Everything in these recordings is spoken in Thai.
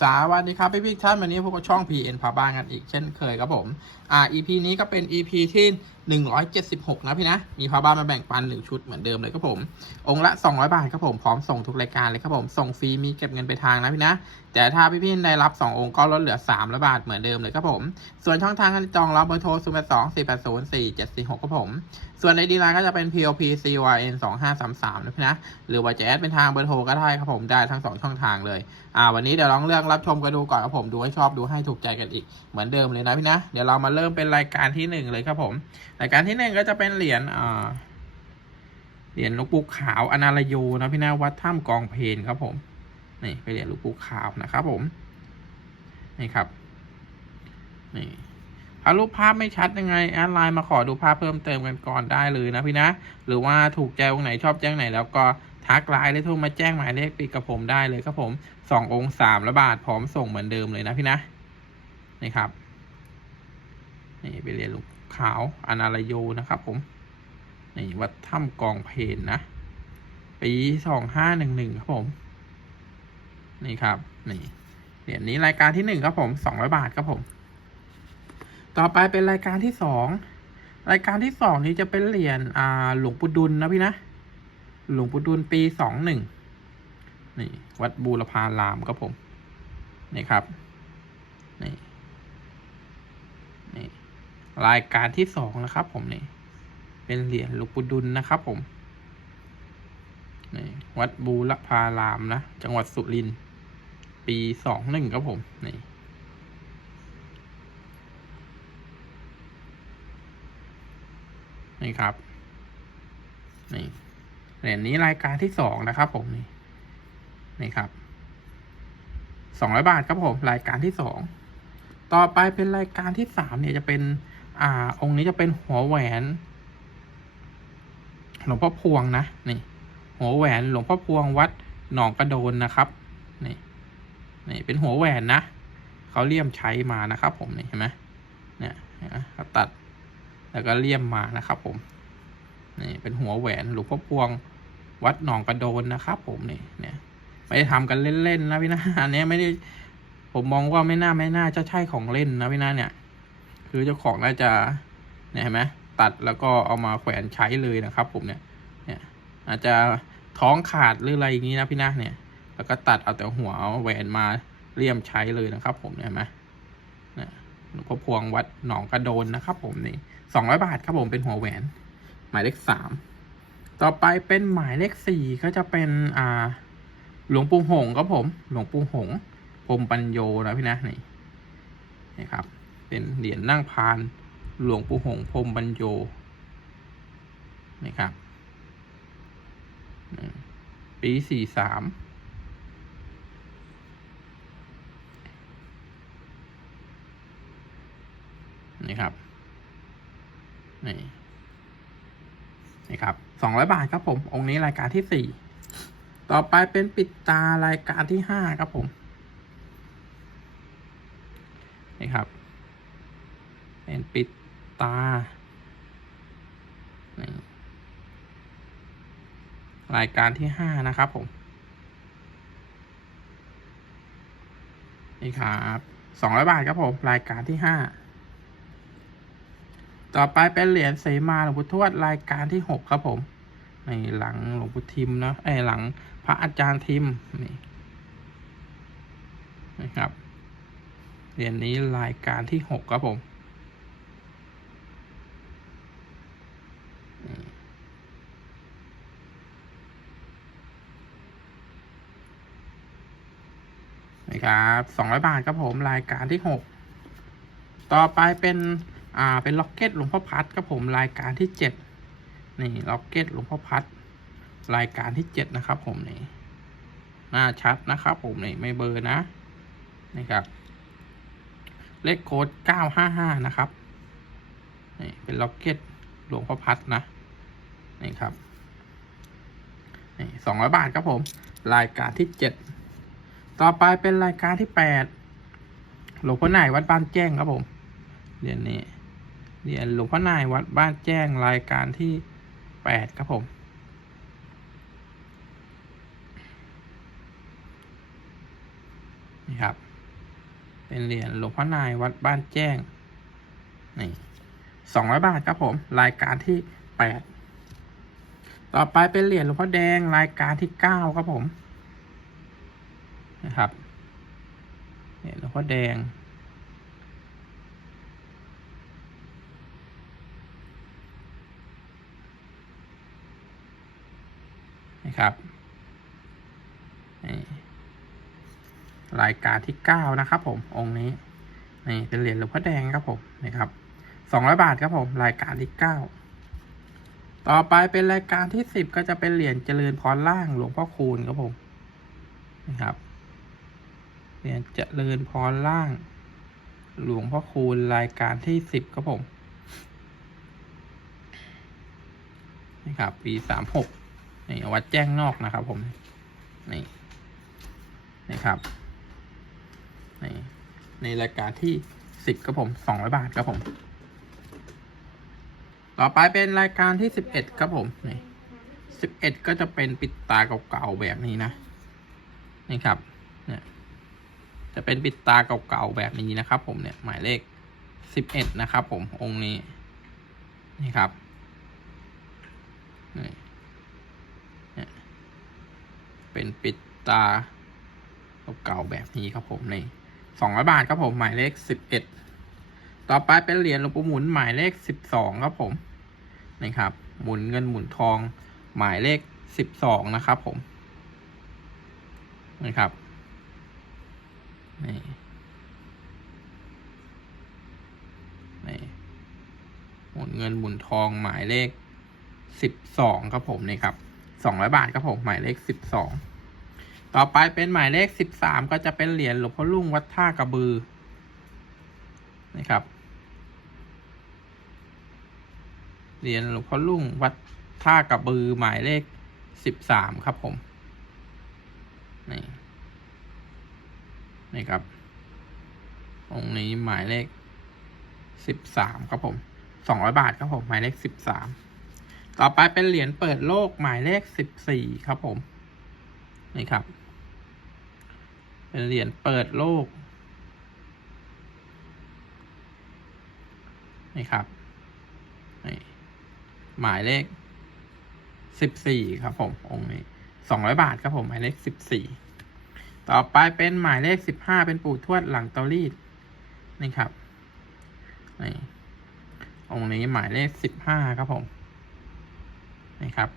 สวัสดีครับพี่พี่ท่านวันนี้พวกบช่อง PN พาบ้านกันอีกเช่นเคยครับผม อ่า EP นี้ก็เป็น EP ที่176 นะพี่นะ มีพาบ้านมาแบ่งปันหนึ่งชุดเหมือนเดิมเลยครับผม องค์ละ 200 บาทครับผม พร้อมส่งทุกรายการเลยครับผม ส่งฟรีมีเก็บเงินไปทางนะพี่นะ แต่ถ้าพี่พี่ได้รับ 2 องค์ก็ลดเหลือ300บาทเหมือนเดิมเลยครับผม ส่วนช่องทางการจองรับเบอร์โทร0 8 2 4 8 0 4 7 4 6ครับผม ส่วนในดีไลน์ก็จะเป็น POP CYN 2533นะพี่นะ หรือว่าจะแอดเป็นทางเบอร์โทรก็ได้ครับผมได้ทั้งสองช่องทางเลย อ่า วันนี้เดี๋ยวลองเลือกรับชมกันดูก่อนครับผม ดูให้ชอบดูให้ถูกใจกันอีกเหมือนเดิมเลยนะพี่นะ เดี๋ยวเรามาเริ่มเป็นรายการที่หนึ่งเลยครับผมรายการที่หนึ่งก็จะเป็นเหรียญอ่าเหรียญลูกปูขาวอนาลโยนะพี่นะวัดถ้ำกองเพนครับผมนี่เป็นเหรียญลูกปูขาวนะครับผมนี่ครับนี่ถ้ารูปภาพไม่ชัดยังไงแอดไลน์มาขอดูภาพเพิ่มเติมกันก่อนได้เลยนะพี่นะ หรือว่าถูกใจองค์ไหนชอบแจ้งไหน แล้วก็ทักไลน์หรือโทรมาแจ้งหมายเลขปิดกับผมได้เลยครับผมสององค์สามละบาทพร้อมส่งเหมือนเดิมเลยนะพี่นะนี่ครับนี่ไปเรียนลูก ขาวอนาลโยนะครับผมนี่วัดถ้ำกองเพนนะ ปีสองห้าหนึ่งหนึ่งครับผม นี่ครับ นี่เหรียญนี้รายการที่หนึ่งครับผมสองร้อยบาทครับผม ต่อไปเป็นรายการที่สองรายการที่สองนี้จะเป็นเหรียญอ่าหลวงปู่ดุลนะพี่นะหลวงปู่ดุลปีสองหนึ่งนี่ วัดบูรพารามครับผม นี่ครับ นี่นี่ รายการที่สองนะครับ ผมนี่เป็นเหรียญหลวงปู่ดุลนะครับ ผมนี่วัดบูรพารามนะจังหวัดสุรินทร์ปีสองหนึ่งครับผมนี่นี่ครับ นี่เหรียญนี้รายการที่สองนะครับ ผมนี่ นี่ครับ สองร้อยบาทครับผม รายการที่สอง ต่อไปเป็นรายการที่สามเนี่ยจะเป็น อ่า องค์นี้จะเป็นหัวแหวนหลวงพ่อพวงนะนี่ หัวแหวนหลวงพ่อพวงวัดหนองกระโดนนะครับนี่นี่เป็นหัวแหวนนะเขาเลี่ยมใช้มานะครับ ผมนี่เห็นไหมเนี่ยเห็นไหมเขาตัดแล้วก็เลี่ยมมานะครับ ผมนี่เป็นหัวแหวนหลวงพ่อพวงวัดหนองกระโดนนะครับ ผมนี่เนี่ยไม่ได้ทำกันเล่นๆนะพี่นะอันนี้ไม่ได้ผมมองว่าไม่น่าไม่น่าจะใช่ของเล่นนะพี่นะเนี่ย คือเจ้าของน่าจะเนี่ยเห็นไหมตัดแล้วก็เอามาแขวนใช้เลยนะครับ ผมเนี่ยเนี่ยอาจจะท้องขาดหรืออะไรอย่างนี้นะพี่นะเนี่ยแล้วก็ตัดเอาแต่หัวเอาแหวนมาเลี่ยมใช้เลยนะครับ ผมเนี่ยเห็นไหมเนี่ยหลวงพ่อพวงวัดหนองกระโดนนะครับ ผมนี่สองร้อยบาทครับผมเป็นหัวแหวน หมายเลขสามต่อไปเป็นหมายเลขสี่ก็จะเป็นอ่า หลวงปู่หงครับผม หลวงปู่หงส์พรมปัญโยนะพี่นะนี่นี่ครับ เป็นเหรียญนั่งพาน หลวงปู่หงส์พรมปัญโยนี่ครับปีสี่สามนี่ครับนี่นี่ครับสองร้อยบาทครับผม องค์นี้รายการที่สี่ต่อไปเป็นปิดตารายการที่ห้าครับผมนี่ครับ เป็นปิดตานี่รายการที่ห้านะครับผม นี่ครับสองร้อยบาทครับผม รายการที่ห้า ต่อไปเป็นเหรียญเสมาหลวงปู่ทวดรายการที่หกครับผม ในหลังหลวงปู่ทิมนะไอหลังพระอาจารย์ทิมนี่นะครับ เหรียญนี้รายการที่หกครับผม นะครับสองร้อยบาทครับผมรายการที่หกต่อไปเป็นอ่าเป็นล็อกเก็ตหลวงพ่อพัดครับผมรายการที่เจ็ดนี่ล็อกเก็ตหลวงพ่อพัดรายการที่เจ็ดนะครับ ผมนี่หน้าชัดนะครับ ผมนี่ไม่เบอร์นะนี่ครับเลขโค้ดเก้าห้าห้านะครับนี่เป็นล็อกเก็ตหลวงพ่อพัดนะนี่ครับนี่สองร้อยบาทครับผม รายการที่เจ็ด ต่อไปเป็นรายการที่แปดหลวงพ่อหน่ายวัดบ้านแจ้งครับผมเหรียญนี้เหรียญหลวงพ่อหน่ายวัดบ้านแจ้งรายการที่แปดครับผมนนี่ครับ เป็นเหรียญหลวงพ่อนายวัดบ้านแจ้งนี่สองร้อยบาทครับผม รายการที่แปดต่อไปเป็นเหรียญหลวงพ่อแดงรายการที่เก้าครับผม นะครับเหรียญหลวงพ่อแดง นะครับนี่รายการที่เก้านะครับผมองค์นี้นี่เป็นเหรียญหลวงพ่อแดงครับผมนะครับสองร้อยบาทครับผมรายการที่เก้าต่อไปเป็นรายการที่สิบก็จะเป็นเหรียญเจริญพรล่างหลวงพ่อคูณครับผมนะครับ เหรียญเจริญพรล่าง หลวงพ่อคูณรายการที่สิบครับผมนะครับ ปีสามหกนี่วัดแจ้งนอกนะครับผม นี่นะครับ นี่ในรายการที่สิบครับผมสองร้อยบาทครับผม ต่อไปเป็นรายการที่สิบเอ็ดครับผมนี่สิบเอ็ดก็จะเป็นปิดตาเก่าๆแบบนี้นะ นี่ครับ เนี่ย จะเป็นปิดตาเก่าๆแบบนี้นะครับ ผมเนี่ยหมายเลขสิบเอ็ดนะครับผมองค์นี้นี่ครับนี่เป็นปิดตาเก่าๆแบบนี้ครับผมนี่สองร้อยบาทครับผมหมายเลขสิบเอ็ดต่อไปเป็นเหรียญหลวงปู่หมุนหมายเลขสิบสองครับผมนี่ครับ หมุนเงินหมุนทอง หมายเลขสิบสองนะครับผมนี่ครับ นี่นี่หมุนเงินหมุนทองหมายเลขสิบสองครับผมนี่ครับสองร้อยบาทครับผมหมายเลขสิบสองต่อไปเป็นหมายเลขสิบสามก็จะเป็นเหรียญหลวงพ่อลุ่งวัดท่ากระบือนะครับเหรียญหลวงพ่อลุ่งวัดท่ากระบือหมายเลขสิบสามครับผมนี่ นี่ครับ องค์นี้หมายเลขสิบสามครับผมสองร้อยบาทครับผม หมายเลขสิบสามต่อไปเป็นเหรียญเปิดโลกหมายเลขสิบสี่ครับผม นี่ครับ เป็นเหรียญเปิดโลก นี่ครับนี่หมายเลขสิบสี่ครับผม องค์นี้สองร้อยบาทครับผม หมายเลขสิบสี่ ต่อไปเป็นหมายเลขสิบห้าเป็นปู่ทวดหลังเตารีดนี่ครับนี่องค์นี้หมายเลขสิบห้าครับผมนี่ครับ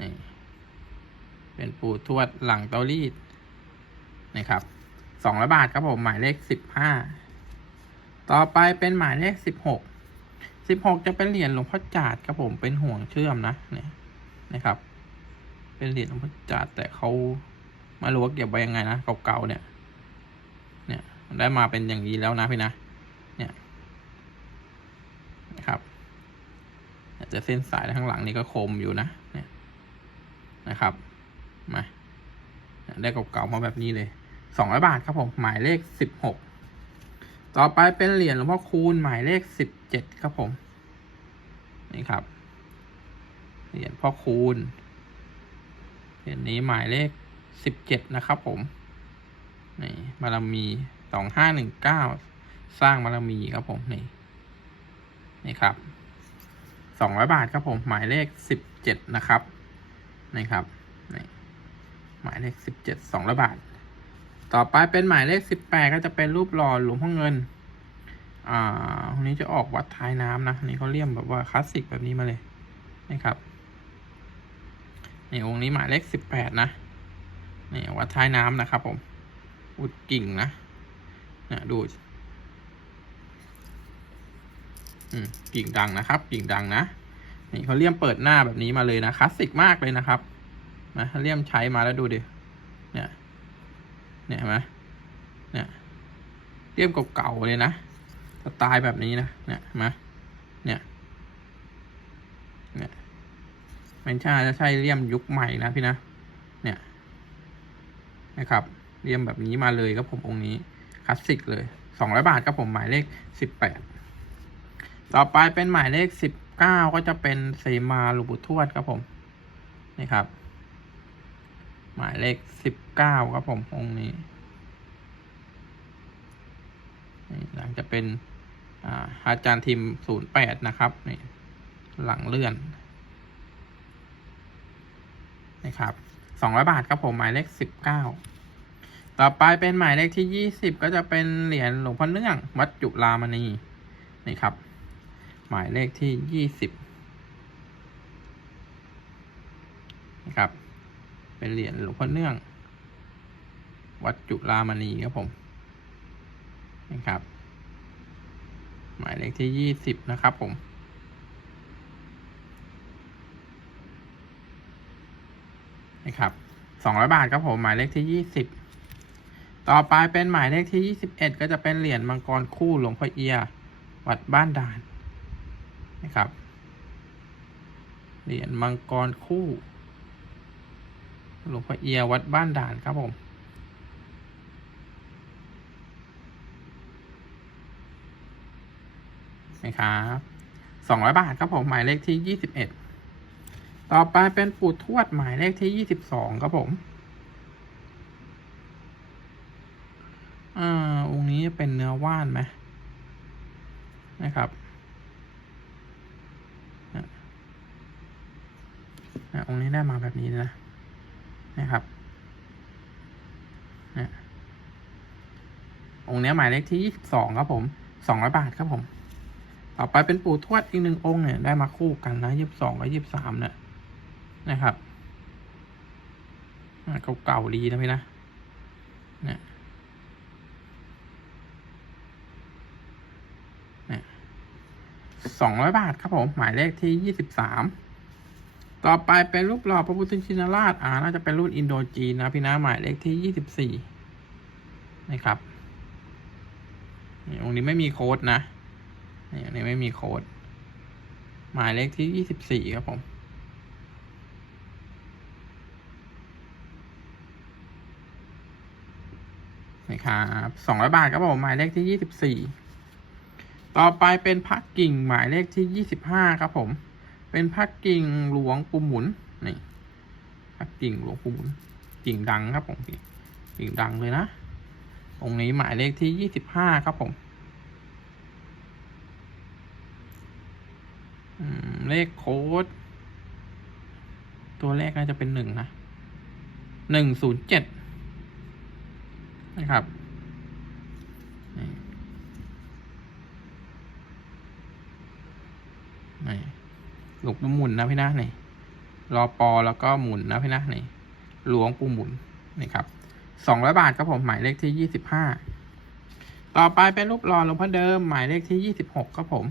นี่เป็นปู่ทวดหลังเตารีดนี่ครับสองร้อยบาทครับผมหมายเลขสิบห้าต่อไปเป็นหมายเลขสิบหก สิบหกจะเป็นเหรียญหลวงพ่อจาดครับผมเป็นห่วงเชื่อมนะเนี่ยนะครับ เป็นเหรียญหลวงพ่อจาดแต่เขาม่รู้ว่าเก็บไว้ยังไงนะเก่าๆเนี่ย เนี่ยได้มาเป็นอย่างนี้แล้วนะพี่นะเนี่ยนะครับจะเส้นสายข้างหลังนี่ก็คมอยู่นะเนี่ยนะครับมาได้เก่าๆมาแบบนี้เลยสองร้อยบาทครับผมหมายเลขสิบหกต่อไปเป็นเหรียญหลวงพ่อคูณหมายเลขสิบ เจ็ดครับผม นี่ครับเหรียญพ่อคูณเหรียญนี้หมายเลขสิบเจ็ดนะครับผม นี่บารมีสองห้าหนึ่งเก้าสร้างบารมีครับผม นี่ นี่ครับสองร้อยบาทครับผม หมายเลขสิบเจ็ดนะครับ นี่ครับ นี่หมายเลขสิบเจ็ดสองร้อยบาท ต่อไปเป็นหมายเลขสิบแปดก็จะเป็นรูปหล่อหลวงพ่อเงิน อ่าตรงนี้จะออกวัดท้ายน้ำนะนี่เขาเลี่ยมแบบว่าคลาสสิกแบบนี้มาเลยนะครับนี่องค์นี้หมายเลขสิบแปดนะนี่วัดท้ายน้ำนะครับ ผม อุดกิ่งนะเนี่ยดูอืมกิ่งดังนะครับ กิ่งดังนะนี่เขาเลี่ยมเปิดหน้าแบบนี้มาเลยนะคลาสสิกมากเลยนะครับนะเลี่ยมใช้มาแล้วดูดิเนี่ย เนี่ยเห็นไหมเนี่ยเลี่ยมเก่าๆเลยนะ สไตล์แบบนี้นะเนี่ยเห็นไหมเนี่ยเนี่ยไม่ใช่จะใช่เลี่ยมยุคใหม่นะพี่นะเนี่ยนะครับเลี่ยมแบบนี้มาเลยครับผมองค์นี้คลาสสิกเลยสองร้อยบาทครับผมหมายเลขสิบแปดต่อไปเป็นหมายเลขสิบเก้าก็จะเป็นเสมาลวงปู่ทวดครับผมนี่ครับ หมายเลขสิบเก้าครับผมองค์นี้หลังจะเป็น อาอาจารย์ทีมศูนย์แปดนะครับนี่หลังเลื่อนนะครับสองร้อยบาทครับผมหมายเลขสิบเก้าต่อไปเป็นหมายเลขที่ยี่สิบก็จะเป็นเหรียญหลวงพ่อเนื่อง วัดจุฬามณีนี่ครับ หมายเลขที่ยี่สิบนะครับ เป็นเหรียญหลวงพ่อเนื่อง วัดจุฬามณีครับผมนะครับ หมายเลขที่ยี่สิบนะครับผม นะครับสองร้อยบาทครับผมหมายเลขที่ยี่สิบต่อไปเป็นหมายเลขที่ยี่สิบเอ็ดก็จะเป็นเหรียญมังกรคู่หลวงพ่อเอีย วัดบ้านด่านนะครับ เหรียญมังกรคู่หลวงพ่อเอีย วัดบ้านด่านครับผม นะครับสองร้อยบาทครับผมหมายเลขที่ยี่สิบเอ็ดต่อไปเป็นปู่ทวดหมายเลขที่ยี่สิบสองครับผมอ่าองค์นี้เป็นเนื้อว่านไหมนะครับนะองค์นี้ได้มาแบบนี้นะ นะครับนะองค์นี้หมายเลขที่ยี่สิบสองครับผมสองร้อยบาทครับผม ต่อไปเป็นปู่ทวดอีกหนึ่งองค์เนี่ยได้มาคู่กันนะยี่สิบสองกับยี่สิบสามเนี่ยนะครับเก่าๆดีนะพี่นะเนี่ยสองร้อยบาทครับผม หมายเลขที่ยี่สิบสามต่อไปเป็นรูปหล่อพระพุทธชินราช อ่า น่าจะเป็นรุ่นอินโดจีนนะพี่นะหมายเลขที่ยี่สิบสี่นะครับนี่องค์นี้ไม่มีโค้ดนะ นี่อันนี้ไม่มีโค้ด หมายเลขที่ยี่สิบสี่ครับผม นี่ครับสองร้อยบาทครับผม หมายเลขที่ยี่สิบสี่ ต่อไปเป็นพักกิ่งหมายเลขที่ยี่สิบห้าครับผม เป็นพักกิ่งหลวงปูหมุน นี่พักกิ่งหลวงปูหมุน กิ่งดังครับผมกิ่งดังเลยนะ องค์นี้หมายเลขที่ยี่สิบห้าครับผม อืม เลขโค้ด ตัวแรกน่าจะเป็นหนึ่งนะหนึ่งศูนย์เจ็ดนะครับนี่หลวงปู่หมุนนะพี่นะนี่รอปอแล้วก็หมุนนะพี่นะนี่หลวงปู่หมุนนี่ครับสองร้อยบาทครับผมหมายเลขที่ยี่สิบห้าต่อไปเป็นรูปหล่อหลวงพ่อเดิม หมายเลขที่ยี่สิบหกครับผม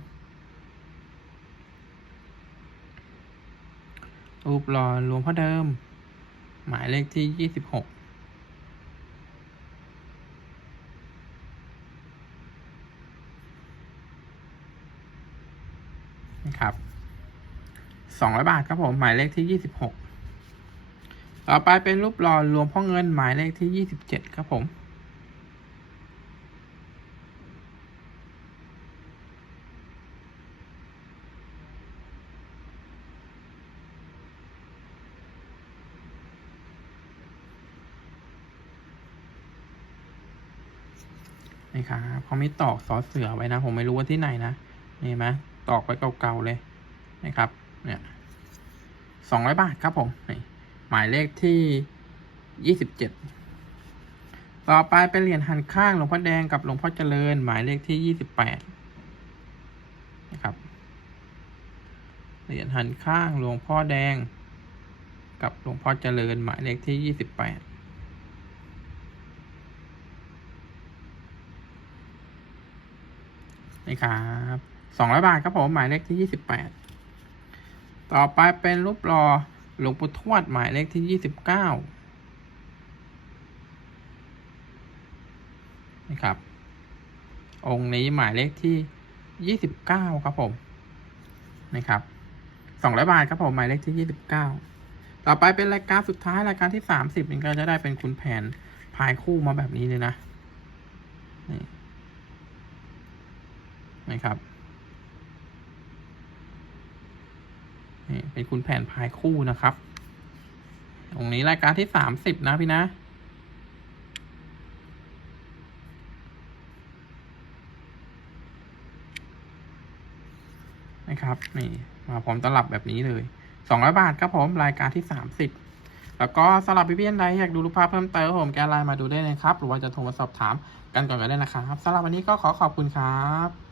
รูปหล่อหลวงพ่อเดิม หมายเลขที่ยี่สิบหกนะครับสองร้อยบาทครับผม หมายเลขที่ยี่สิบหกต่อไปเป็นรูปหล่อหลวงพ่อเงินหมายเลขที่ยี่สิบเจ็ดครับผม นี่ครับ เขามีตอกซอสเสือไว้นะ ผมไม่รู้ว่าที่ไหนนะนี่ไหมตอกไว้เก่าๆเลยนะครับ เนี่ยสองร้อยบาทครับผมนี่หมายเลขที่ยี่สิบเจ็ดต่อไปเป็นเหรียญหันข้างหลวงพ่อแดงกับหลวงพ่อเจริญ หมายเลขที่ยี่สิบแปดนะครับเหรียญหันข้างหลวงพ่อแดง กับหลวงพ่อเจริญ หมายเลขที่ยี่สิบแปด นี่ครับสองร้อยบาทครับผม หมายเลขที่ยี่สิบแปดต่อไปเป็นรูปหล่อหลวงปู่ทวดหมายเลขที่ยี่สิบเก้านี่ครับ องค์นี้หมายเลขที่ยี่สิบเก้าครับผมนี่ครับสองร้อยบาทครับผมหมายเลขที่ยี่สิบเก้าต่อไปเป็นรายการสุดท้ายรายการที่สามสิบนี่ก็จะได้เป็นคุณแผนพายคู่มาแบบนี้เลยนะนี่ นะครับนี่เป็นคุณแผนพายคู่นะครับองนี้รายการที่สามสิบนะพี่นะนะครับนี่มาพร้อมตลับแบบนี้เลยสองร้อยบาทครับผมรายการที่สามสิบแล้วก็สำหรับพี่เพี้ยนใดอยากดูรูปภาพเพิ่มเติมผมแกไลน์มาดูได้เลยครับ หรือว่าจะโทรมาสอบถามกันก่อนก็ได้นะครับสำหรับวันนี้ก็ขอขอบคุณครับ